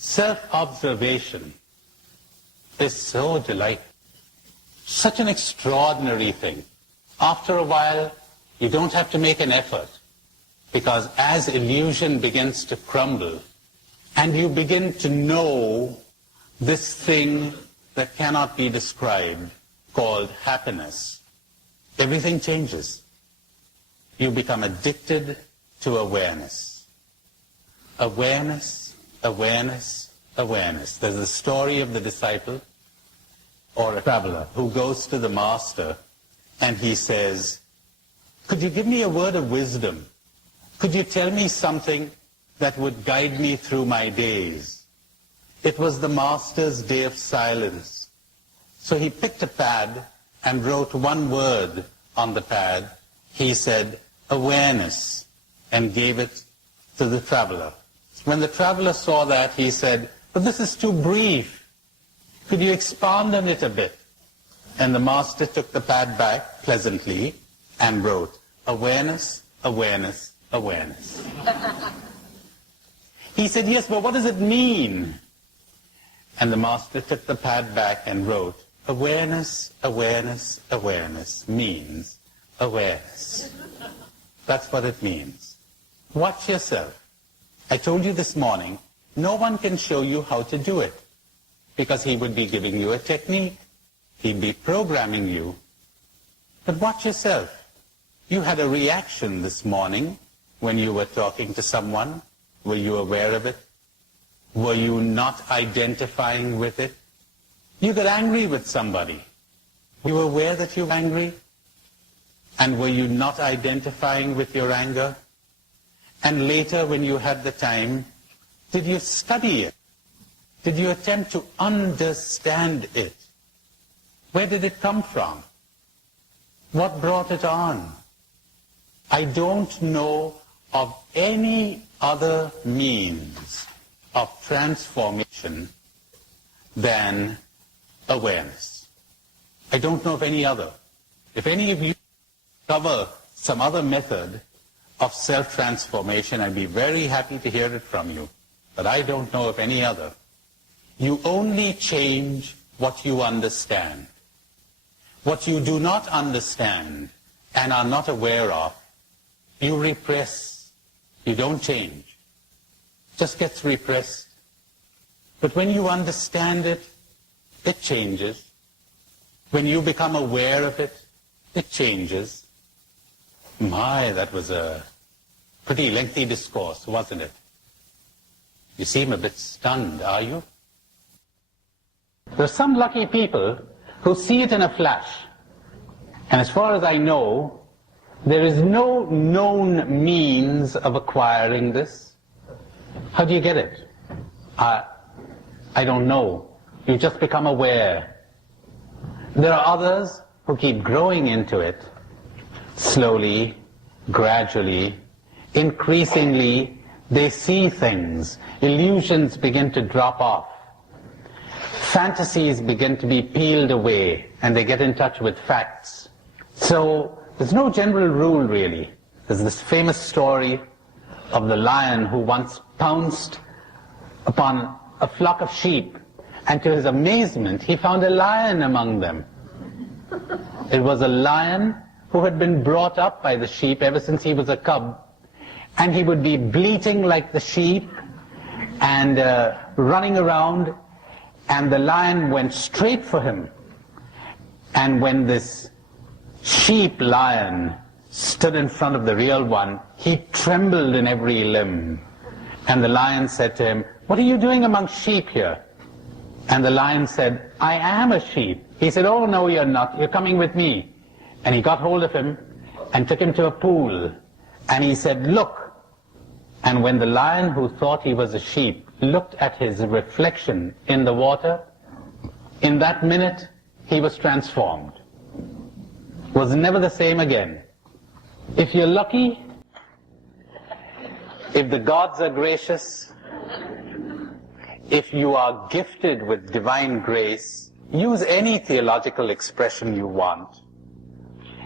Self-observation is so delightful, such an extraordinary thing. After a while, you don't have to make an effort, because as illusion begins to crumble, and you begin to know this thing that cannot be described, called happiness, everything changes. You become addicted to awareness. Awareness, awareness, awareness. There's a story of the disciple or a traveler who goes to the master and he says, could you give me a word of wisdom? Could you tell me something that would guide me through my days? It was the master's day of silence. So he picked a pad and wrote one word on the pad. He said, awareness, and gave it to the traveler. When the traveler saw that, he said, but this is too brief. Could you expand on it a bit? And the master took the pad back pleasantly and wrote, awareness, awareness, awareness. He said, yes, but what does it mean? And the master took the pad back and wrote, awareness, awareness, awareness means awareness. That's what it means. Watch yourself. I told you this morning, no one can show you how to do it, because he would be giving you a technique. He'd be programming you. But watch yourself. You had a reaction this morning when you were talking to someone. Were you aware of it? Were you not identifying with it? You got angry with somebody. Were you aware that you were angry? And were you not identifying with your anger? And later, when you had the time, did you study it? Did you attempt to understand it? Where did it come from? What brought it on? I don't know of any other means of transformation than awareness. I don't know of any other. If any of you cover some other method of self-transformation, I'd be very happy to hear it from you. But I don't know of any other. You only change what you understand. What you do not understand and are not aware of, you repress. You don't change. It just gets repressed. But when you understand it, it changes. When you become aware of it, it changes. My, that was a pretty lengthy discourse, wasn't it? You seem a bit stunned, are you? There are some lucky people who see it in a flash. And as far as I know, there is no known means of acquiring this. How do you get it? I don't know. You just become aware. There are others who keep growing into it, slowly, gradually, increasingly. They see things. Illusions begin to drop off. Fantasies begin to be peeled away, and they get in touch with facts. So there's no general rule, really. There's this famous story of the lion who once pounced upon a flock of sheep, and to his amazement, he found a lion among them. It was a lion who had been brought up by the sheep ever since he was a cub, and he would be bleating like the sheep and running around, and the lion went straight for him. And when this sheep lion stood in front of the real one, he trembled in every limb. And the lion said to him, "What are you doing among sheep here?" And the lion said, "I am a sheep." He said, "Oh, no, you're not. You're coming with me." And he got hold of him and took him to a pool. And he said, "Look." And when the lion, who thought he was a sheep, looked at his reflection in the water, in that minute, he was transformed. Was never the same again. If you're lucky, if the gods are gracious, if you are gifted with divine grace, use any theological expression you want,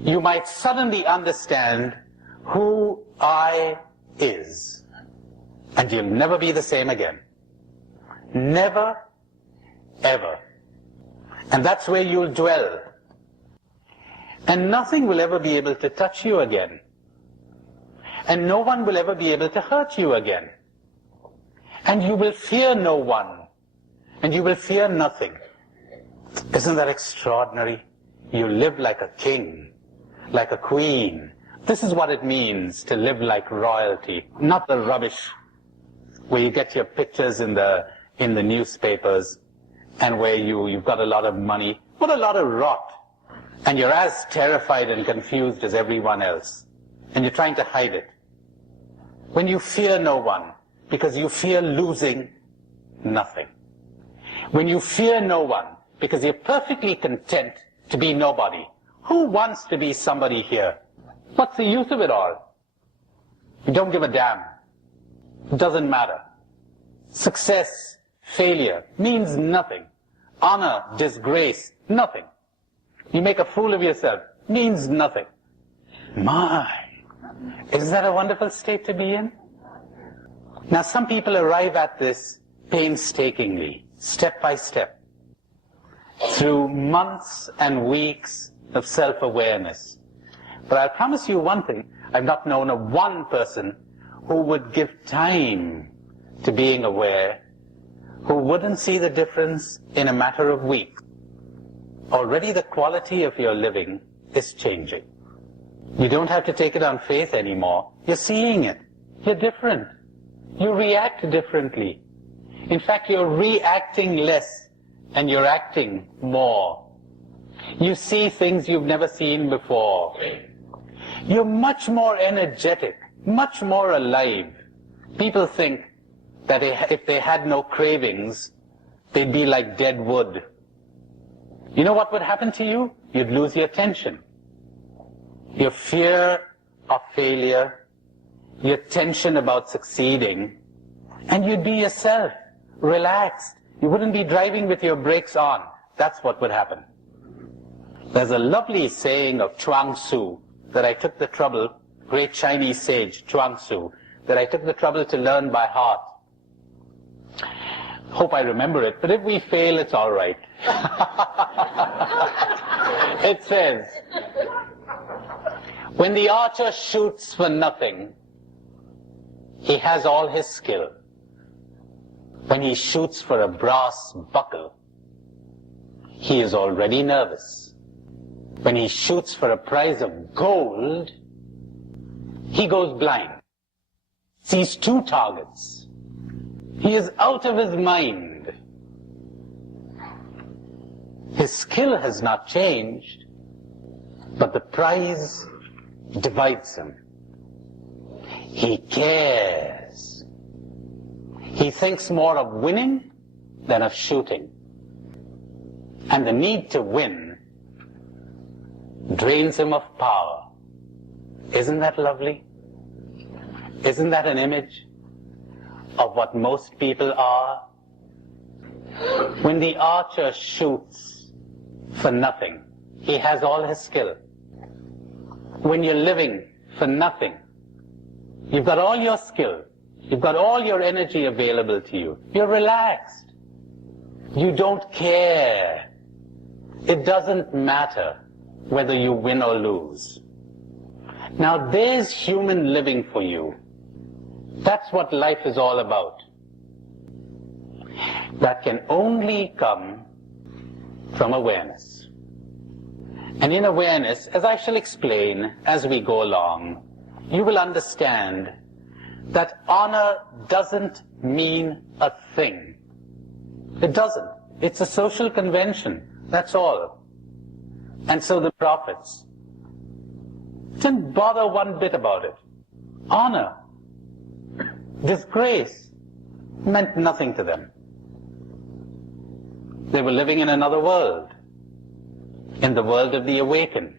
you might suddenly understand who I is, and you'll never be the same again. Never, ever. And that's where you'll dwell. And nothing will ever be able to touch you again. And no one will ever be able to hurt you again. And you will fear no one. And you will fear nothing. Isn't that extraordinary? You live like a king, like a queen. This is what it means to live like royalty, not the rubbish where you get your pictures in the newspapers and where you've got a lot of money. What a lot of rot. And you're as terrified and confused as everyone else. And you're trying to hide it. When you fear no one, because you fear losing nothing. When you fear no one, because you're perfectly content to be nobody. Who wants to be somebody here? What's the use of it all? You don't give a damn. It doesn't matter. Success, failure, means nothing. Honor, disgrace, nothing. You make a fool of yourself, means nothing. My, isn't that a wonderful state to be in? Now some people arrive at this painstakingly, step by step, through months and weeks of self-awareness. But I'll promise you one thing, I've not known of one person who would give time to being aware, who wouldn't see the difference in a matter of weeks. Already the quality of your living is changing. You don't have to take it on faith anymore. You're seeing it. You're different. You react differently. In fact, you're reacting less and you're acting more. You see things you've never seen before. You're much more energetic, much more alive. People think that if they had no cravings, they'd be like dead wood. You know what would happen to you? You'd lose your tension. Your fear of failure, your tension about succeeding, and you'd be yourself, relaxed. You wouldn't be driving with your brakes on. That's what would happen. There's a lovely saying of Chuang Tzu that I took the trouble, great Chinese sage Chuang Tzu, that I took the trouble to learn by heart. Hope I remember it, but if we fail, it's all right. It says, when the archer shoots for nothing, he has all his skill. When he shoots for a brass buckle, he is already nervous. When he shoots for a prize of gold, he goes blind, sees two targets. He is out of his mind. His skill has not changed, but the prize divides him. He cares. He thinks more of winning than of shooting. And the need to win drains him of power. Isn't that lovely? Isn't that an image of what most people are? When the archer shoots for nothing, he has all his skill. When you're living for nothing, you've got all your skill, you've got all your energy available to you. You're relaxed. You don't care. It doesn't matter whether you win or lose. Now there's human living for you. That's what life is all about. That can only come from awareness. And in awareness, as I shall explain as we go along, you will understand that honor doesn't mean a thing. It doesn't. It's a social convention. That's all. And so the prophets didn't bother one bit about it. Honor, disgrace meant nothing to them. They were living in another world, in the world of the awakened.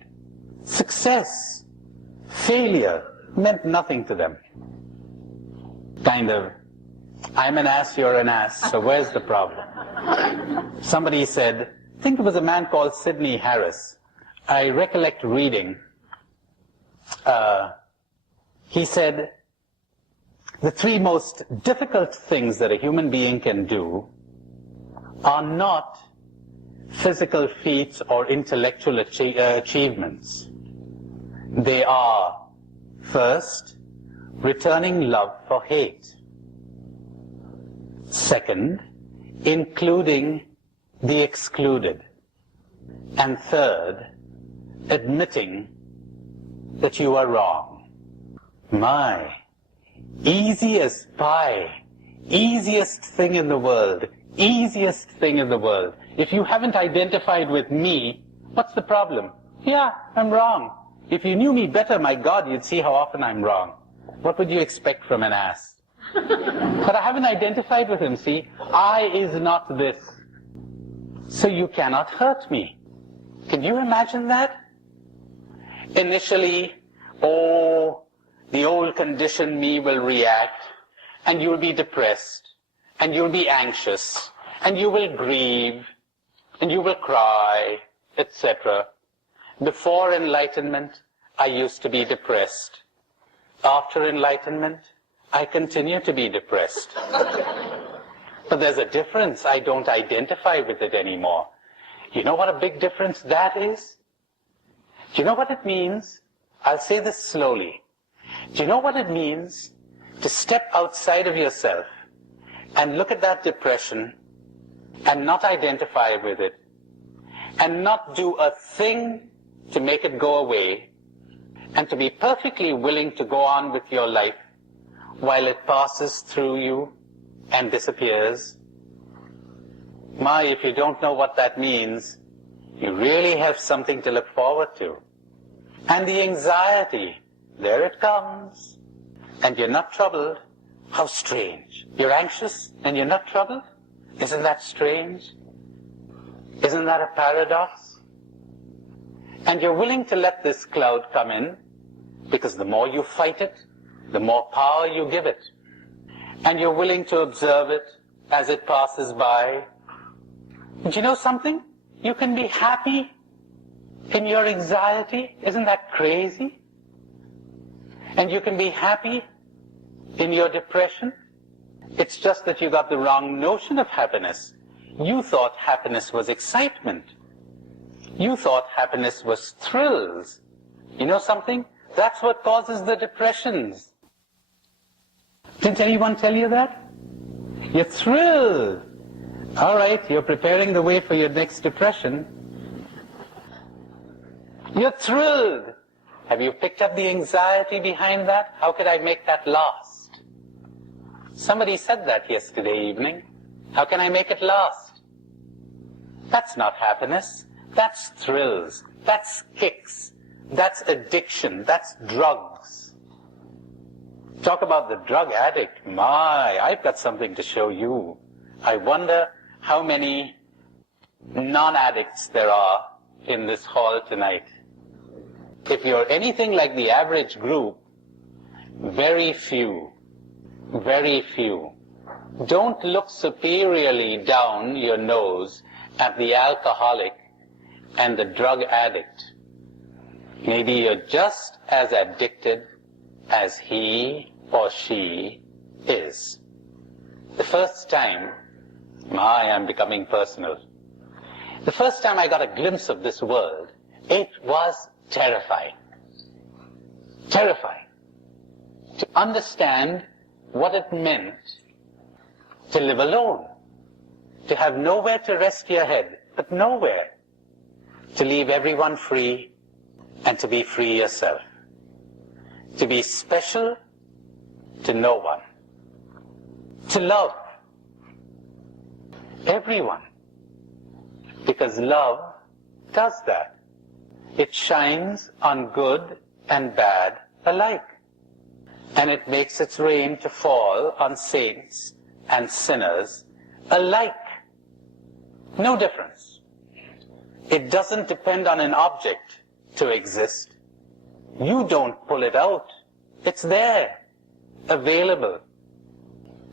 Success, failure meant nothing to them. Kind of, I'm an ass, you're an ass, so where's the problem? Somebody said, I think it was a man called Sidney Harris. I recollect reading, he said, the three most difficult things that a human being can do are not physical feats or intellectual achievements. They are, first, returning love for hate. Second, including the excluded. And third, admitting that you are wrong. My, easy as pie, easiest thing in the world, easiest thing in the world. If you haven't identified with me, what's the problem? Yeah, I'm wrong. If you knew me better, my God, you'd see how often I'm wrong. What would you expect from an ass? But I haven't identified with him, see? I is not this. So you cannot hurt me. Can you imagine that? Initially, the old conditioned me will react, and you'll be depressed, and you'll be anxious, and you will grieve, and you will cry, etc. Before enlightenment, I used to be depressed. After enlightenment, I continue to be depressed. But there's a difference. I don't identify with it anymore. You know what a big difference that is? Do you know what it means? I'll say this slowly. Do you know what it means to step outside of yourself and look at that depression and not identify with it and not do a thing to make it go away, and to be perfectly willing to go on with your life while it passes through you and disappears? My, if you don't know what that means, you really have something to look forward to. And the anxiety, there it comes. And you're not troubled. How strange. You're anxious and you're not troubled? Isn't that strange? Isn't that a paradox? And you're willing to let this cloud come in, because the more you fight it, the more power you give it. And you're willing to observe it as it passes by. And you know something? You can be happy in your anxiety. Isn't that crazy? And you can be happy in your depression. It's just that you got the wrong notion of happiness. You thought happiness was excitement. You thought happiness was thrills. You know something? That's what causes the depressions. Didn't anyone tell you that? You're thrilled. All right, you're preparing the way for your next depression. You're thrilled. Have you picked up the anxiety behind that? How could I make that last? Somebody said that yesterday evening. How can I make it last? That's not happiness. That's thrills. That's kicks. That's addiction. That's drugs. Talk about the drug addict. My, I've got something to show you. I wonder how many non-addicts there are in this hall tonight. If you're anything like the average group, very few. Very few. Don't look superiorly down your nose at the alcoholic and the drug addict. Maybe you're just as addicted as he or she is. The first time, I'm becoming personal. The first time I got a glimpse of this world, it was terrifying. Terrifying. To understand what it meant to live alone. To have nowhere to rest your head, but nowhere. To leave everyone free and to be free yourself. To be special to no one. To love everyone. Because love does that. It shines on good and bad alike. And it makes its rain to fall on saints and sinners alike. No difference. It doesn't depend on an object to exist. You don't pull it out. It's there, available.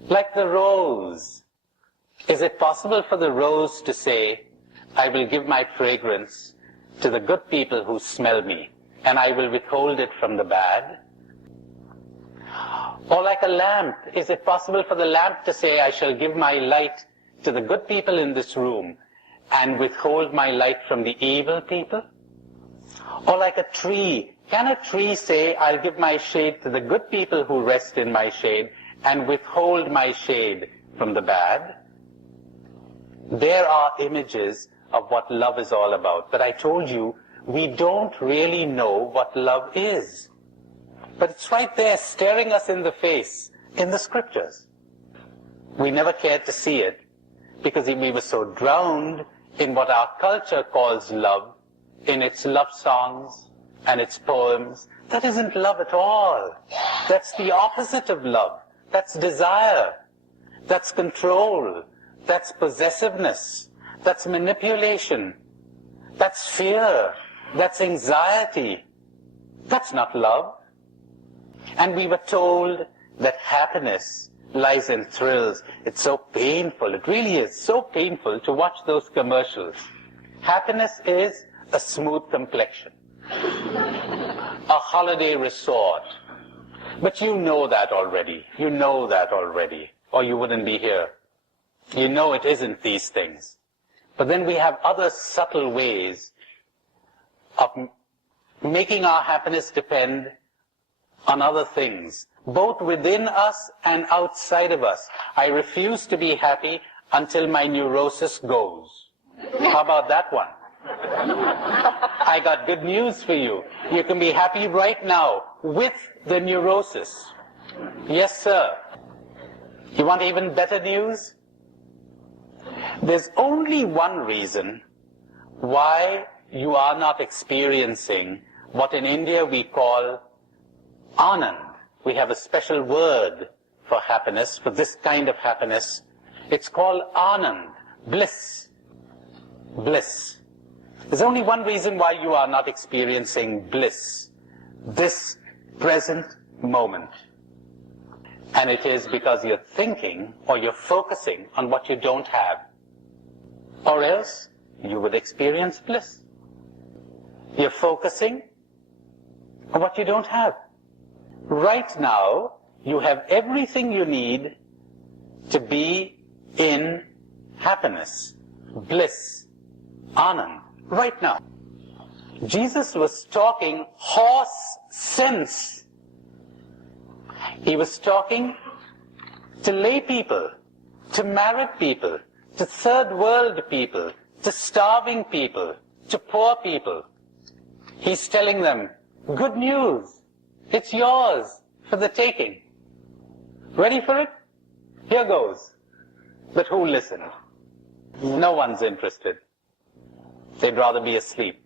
Like the rose. Is it possible for the rose to say, I will give my fragrance to the good people who smell me, and I will withhold it from the bad? Or like a lamp, is it possible for the lamp to say, I shall give my light to the good people in this room and withhold my light from the evil people? Or like a tree, can a tree say, I'll give my shade to the good people who rest in my shade and withhold my shade from the bad? There are images of what love is all about. But I told you, we don't really know what love is. But it's right there staring us in the face in the scriptures. We never cared to see it because we were so drowned in what our culture calls love, in its love songs and its poems. That isn't love at all. That's the opposite of love. That's desire. That's control. That's possessiveness. That's manipulation. That's fear. That's anxiety. That's not love. And we were told that happiness lies in thrills. It's so painful. It really is so painful to watch those commercials. Happiness is a smooth complexion, a holiday resort. But you know that already. You know that already, or you wouldn't be here. You know it isn't these things. But then we have other subtle ways of making our happiness depend on other things, both within us and outside of us. I refuse to be happy until my neurosis goes. How about that one? I got good news for you. You can be happy right now with the neurosis. Yes, sir. You want even better news? There's only one reason why you are not experiencing what in India we call Anand. We have a special word for happiness, for this kind of happiness. It's called Anand, bliss. Bliss. There's only one reason why you are not experiencing bliss, this present moment. And it is because you're thinking or you're focusing on what you don't have. Or else you would experience bliss. You're focusing on what you don't have. Right now, you have everything you need to be in happiness, bliss, Anand, right now. Jesus was talking horse sense. He was talking to lay people, to married people, to third world people, to starving people, to poor people. He's telling them, good news. It's yours for the taking. Ready for it? Here goes. But who listened? No one's interested. They'd rather be asleep.